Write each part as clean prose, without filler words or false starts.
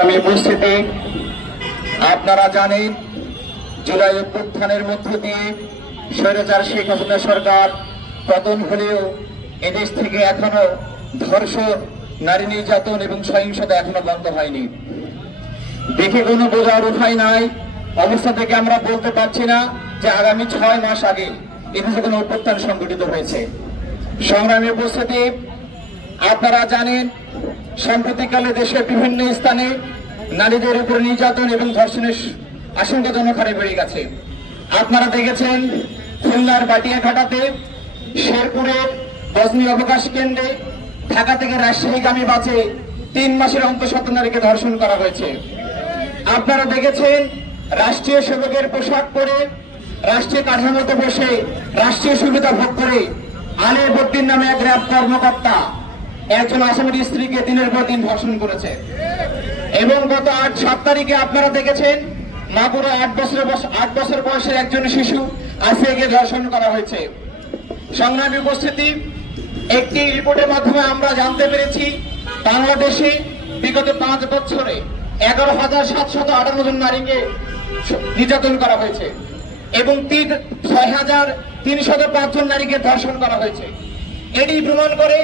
আমি উপস্থিতি আপনারা জানেন জুলাই অভ্যুত্থানের মধ্য দিয়ে স্বৈরাচার শেখ হাসিনা সরকার পতন হলেও এদেশ থেকে এখনো ধর্ষণ, নারী নির্যাতন এবং সহিংসতা এখনো বন্ধ হয়নি। দেখে কোনো বোঝার উপায় নাই। অবস্থা থেকে আমরা বলতে পারছি না যে আগামী 6 মাস আগে এদেশে কোনো অভ্যুত্থান সংঘটিত হয়েছে। সংগ্রামী উপস্থিতি আপনারা জানেন সাম্প্রতিককালে দেশের বিভিন্ন স্থানে নারীদের উপর নির্যাতন এবং ধর্ষণের আশঙ্কাজনক হারে বেড়ে গেছে। আপনারা দেখেছেন খুলনার বাটিয়াঘাটাতে, শেরপুরের বজনী অবকাশ কেন্দ্রে, ঢাকা থেকে রাজশাহীগামী বাসে 3 মাসের অন্তঃসত্ত্ব নারীকে ধর্ষণ করা হয়েছে। আপনারা দেখেছেন রাষ্ট্রীয় সেবকের পোশাক পরে রাষ্ট্রীয় কাঠামোতে বসে রাষ্ট্রীয় সুবিধা ভোগ করে আলীর বদ্দিন নামে এক র্যাব কর্মকর্তা একজন আসামির স্ত্রীকে দিনের পর দিন ধর্ষণ করেছে। এবং গত 7 তারিখে আপনারা দেখেছেন মাগুরা 8 বছর বয়সের একজন শিশু আসিয়াকে ধর্ষণ করা হয়েছে। সংগ্রামী উপস্থিতি, একটি রিপোর্টের মাধ্যমে আমরা জানতে পেরেছি বাংলাদেশে বিগত 5 বছরে 11,758 জন নারীকে নির্যাতন করা হয়েছে এবং 6,305 জন নারীকে ধর্ষণ করা হয়েছে। এটি প্রমাণ করে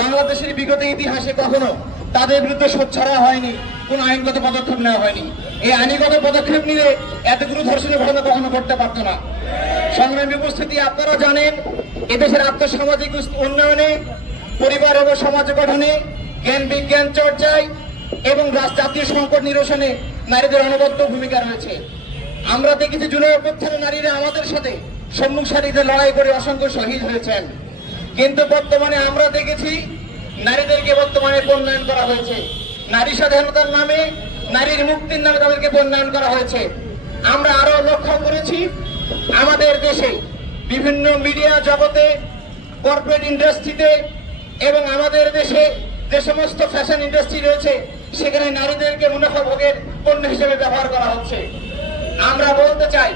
বাংলাদেশের বিগত ইতিহাসে কখনো তাদের বিরুদ্ধে সোচ্চারা হয়নি, কোন আইনগত পদক্ষেপ নেওয়া হয়নি। এই আইনগত পদক্ষেপ নিলে এতগুলো ধর্ষণের ঘটনা কখনো ঘটতে পারত না। সংগ্রামী উপস্থিতি আপনারা জানেন এদেশের আর্থসামাজিক উন্নয়নে, পরিবার এবং সমাজ গঠনে, জ্ঞান বিজ্ঞান চর্চায় এবং জাতীয় সংকট নিরসনে নারীদের অনবদ্য ভূমিকা রয়েছে। আমরা দেখেছি জুলাই অভ্যুত্থানে নারীরা আমাদের সাথে সম্মুখ সারিতে লড়াই করে অসংখ্য শহীদ হয়েছেন। কিন্তু বর্তমানে আমরা দেখেছি নারীদেরকে বর্তমানে বন্যায়ন করা হয়েছে। নারী স্বাধীনতার নামে, নারীর মুক্তির নামে তাদেরকে বন্যায়ন করা হয়েছে। আমরা আরো লক্ষ্য করেছি আমাদের দেশে বিভিন্ন মিডিয়া জগতে, কর্পোরেট ইন্ডাস্ট্রিতে এবং আমাদের দেশে যে সমস্ত ফ্যাশন ইন্ডাস্ট্রি রয়েছে সেখানে নারীদেরকে মুনাফা ভোগের পণ্য হিসেবে ব্যবহার করা হচ্ছে। আমরা বলতে চাই,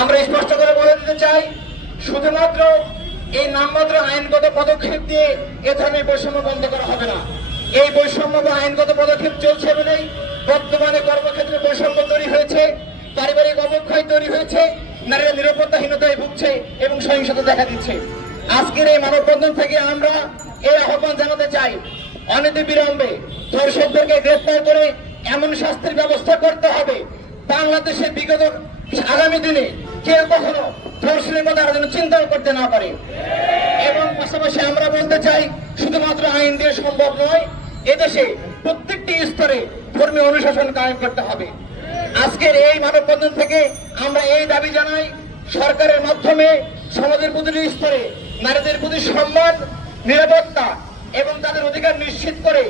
আমরা স্পষ্ট করে বলে দিতে চাই, শুধুমাত্র এই নামমাত্র আইনগত পদক্ষেপ দিয়ে এ ধরনের বৈষম্য বন্ধ করা হবে না। এই বৈষম্য বা আইনগত পদক্ষেপ চলছে বলেই বর্তমানে কর্মক্ষেত্রে বৈষম্য তৈরি হয়েছে, পারিবারিক অবক্ষয় তৈরি হয়েছে, নারীরা নিরাপত্তাহীনতায় ভুগছে এবং সহিংসতা দেখা দিচ্ছে। আজকের এই মানববন্ধন থেকে আমরা এই আহ্বান জানাতে চাই, অনতি বিলম্বে ধর্ষকদেরকে গ্রেফতার করে এমন শাস্তির ব্যবস্থা করতে হবে বাংলাদেশের বিগত আগামী দিনে কেউ কখনো ধর্ষণের কথা যেন চিন্তাও করতে না পারে। এবং পাশাপাশি আমরা বলতে চাই শুধুমাত্র আইন দিয়ে সম্ভব নয়, এদেশে প্রত্যেকটি স্তরে ধর্মীয় অনুশাসন কায়েম করতে হবে। আজকের এই মানববন্ধন থেকে আমরা এই দাবি জানাই, সরকারের মাধ্যমে সমাজের প্রতিটি স্তরে নারীদের প্রতি সম্মান, নিরাপত্তা এবং তাদের অধিকার নিশ্চিত করে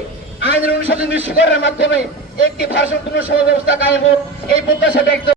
আইনের অনুশাসন নিশ্চিত করার মাধ্যমে একটি ভারসাম্যপূর্ণ সমাজ ব্যবস্থা কায়েম হোক, এই প্রত্যাশা ব্যক্ত